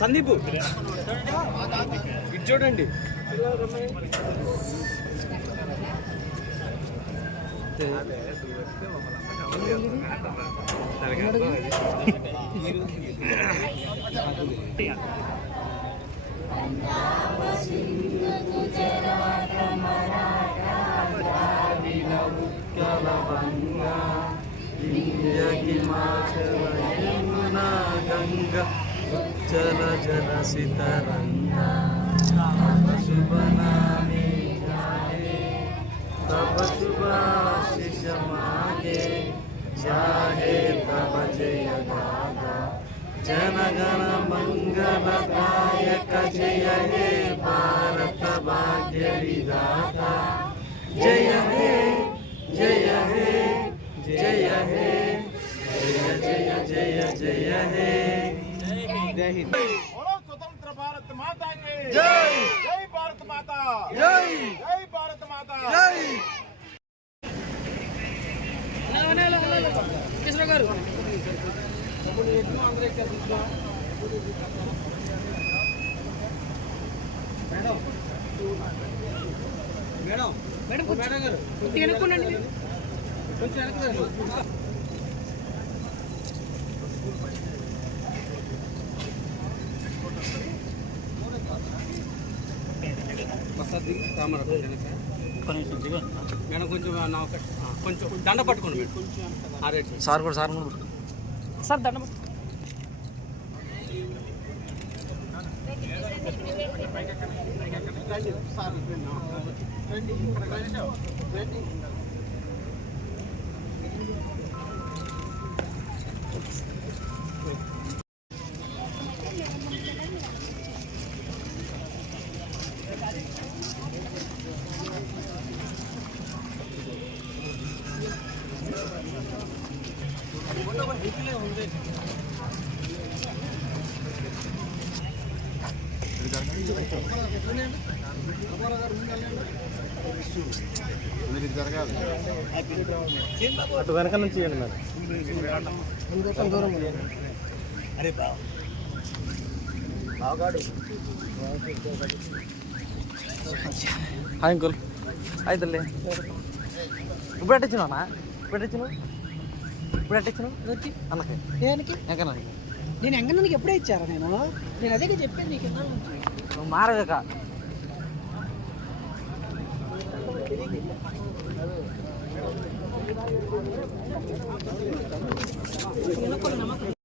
సందీప్ ఇటు చూడండి. గంగా ఉజ్జల జల సితరంగా శుభ నామే జాగే తవ శుభాశిష మాగే జాగే తవ జయ గాథా జనగణ మంగళదాయక జయ హే భారత భాగ్య విధాత జయ హే జయ హే జయ హే జయ జయ జయ జయ హే. జై హింద్. स्वतंत्र भारत माता के जय. जय भारत माता జై जय भारत माता జై. కిషోర్ గారు మేడం మేడం మేడం గారు వెనుక్కోండి. కొంచెం వెనక్కి. మేడం కొంచెం కొంచెం దండ పట్టుకోండి మేడం. సార్ కూడా సార్ సార్ దండం అటు వెనక నుంచి ఇవ్వండి మేడం. దూరం అరే బాగాడు హాయ్ అంకుల్. హాయ్ తల్లి. ఇప్పుడు అట్టించున్నా ఇప్పుడు అట్టించు వచ్చి అన్నకి దేనికి ఎంకన్నా నేను ఎంగన్నానికి ఎప్పుడే ఇచ్చారా నేను అదే చెప్పాను నీకు నువ్వు మారవేక